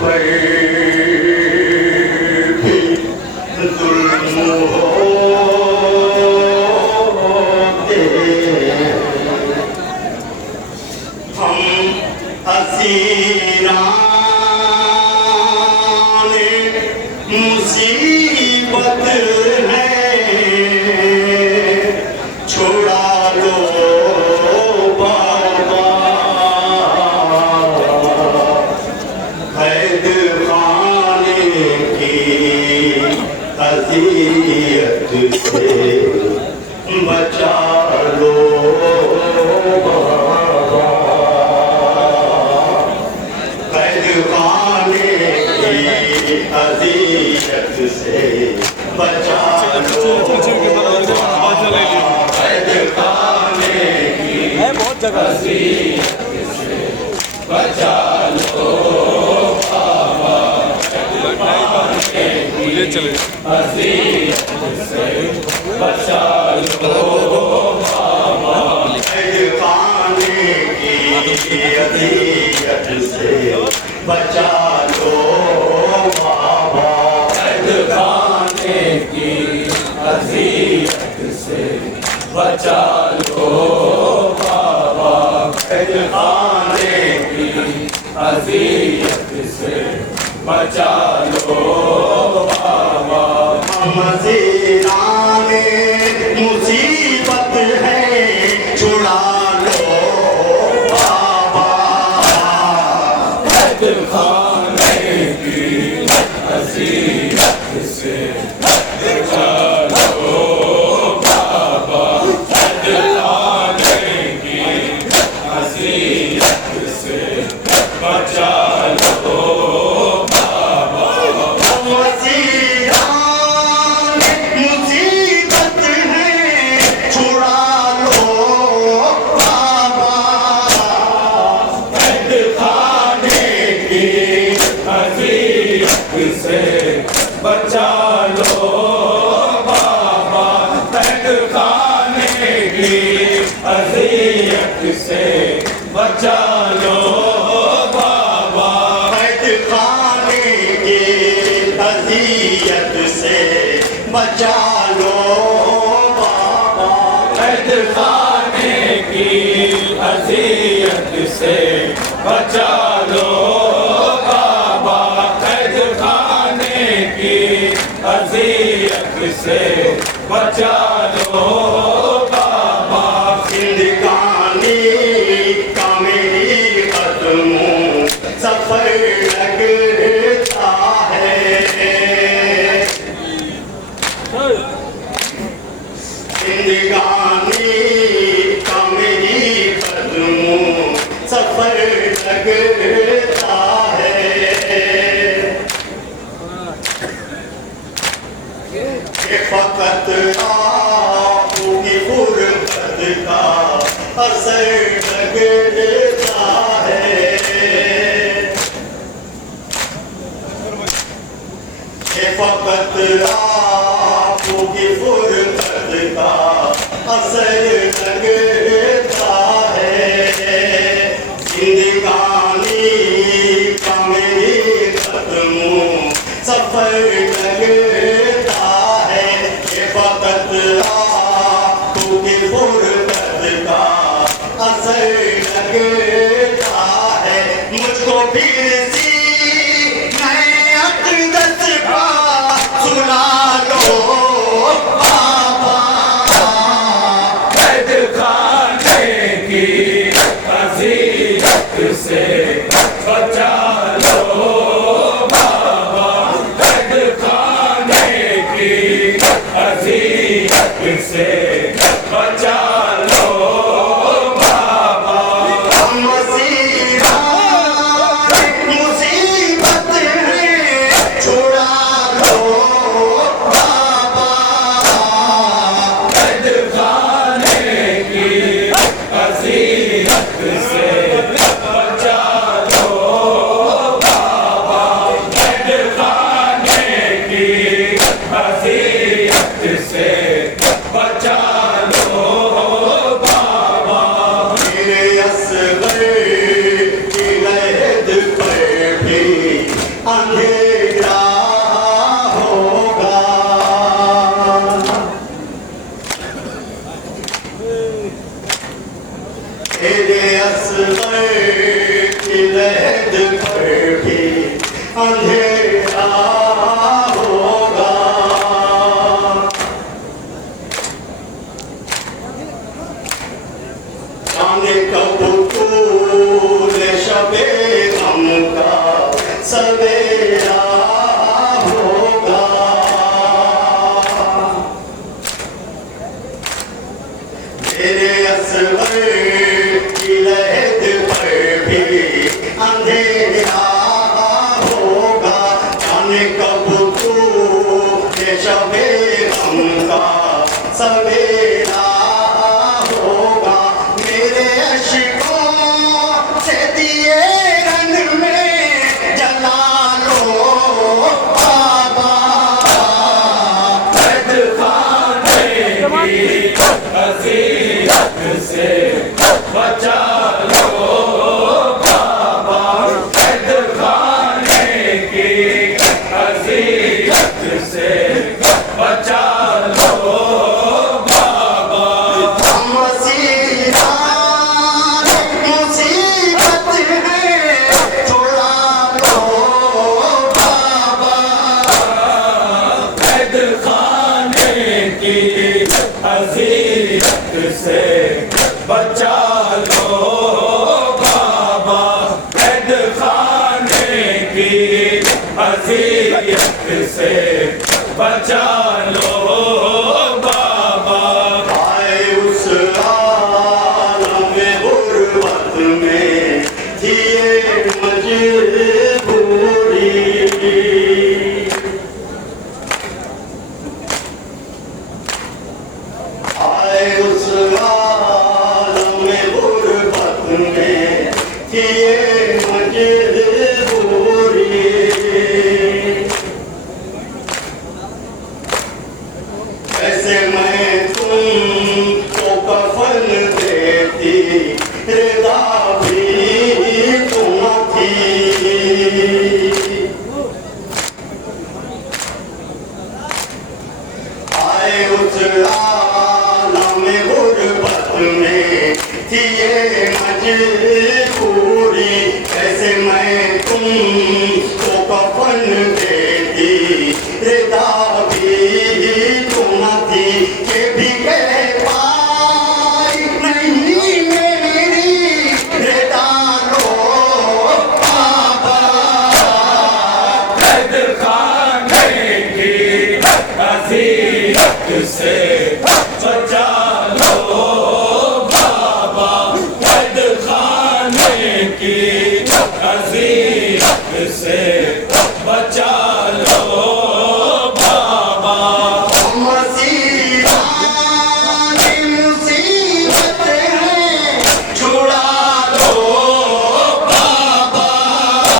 पर भी जुल्म होते हम हसीनाने मुसीबत है छोड़ा लो बाबा कैद खाने की अज़ियत से बचा लो बाबा कैद खाने की अज़ियत से बचा लो कैद खाने की अज़ियत से बचा लो मुझे चले अज़ियत से बचा लो कैद खाने की अज़ियत से बचा लो बाबा कैद खाने की अज़ियत से बचा लो बाबा कैद खाने की अज़ियत से बचा लो बाबा मज़ीराने मुसीबत है छुड़ा लो बाबा कैद खाने की अज़ियत से बचा लो बाबा कैद खाने की अज़ियत से बचा लो मुसीबत है छुड़ा लो बाबा कैद खाने की अज़ियत से बचा लो बाबा कैद खाने की अज़ियत से बचा लो बाबा कैद खाने की अज़ियत से बचा लो बाबा कैद खाने की अज़ियत से बचा लो बाबा कैद खाने की अज़ियत से बचा लो बाबा जिंदगानी का मेरी कदमों सफर लगता है जिंदगानी का मेरी कदमों सफर लगता है ये फकत आपकी गुर्बत का असर लगता है ये फकत आपकी गुर्बत का असर लगता है जिंदगानी का मेरे कदमों सफर लगता है ये फकत आपकी गुर्बत का असर लगता है मुझको फिर सी नए अक़दस का सुना अंधेरा होगा। तेरे असगर की लहद पर भी अंधेरा होगा। जाने कब तूने शबे गम का सवेरा होगा। तेरे असगर की लहद पर भी अंधेरा होगा। जाने कब तूने शबे गम का सवेरा होगा। मेरे अश्कों से दिए रंग में जला लो बाबा। कैद खाने की अज़ीज़त से बचा लो बाबा। कैद खाने की अज़ीज़त से बचा लो बाबा। मसीहा मुसीबत है छुड़ा लो बाबा। कैद खाने की अज़ीज़त से बचा लो बाबा। कैद खाने की अज़ीज़त से बचा लो बाबा। आए उस आलम गुर्बत में थी ये मजबूरी। आए उस आलम गुर्बत में थी ये मजबूरी। कैसे मैं तुमको कफन देती रिदा भी तुम थी। आए उस आलम गुर्बत में थी ये मजबूरी। कैसे मैं तुमको कफन देती रिदा भी तुम थी। ये भी कह पाई नहीं मेरी रिदा लो बाबा। कैद खाने की अज़ीज़त से बचा लो बाबा। कैद खाने की अज़ीज़त से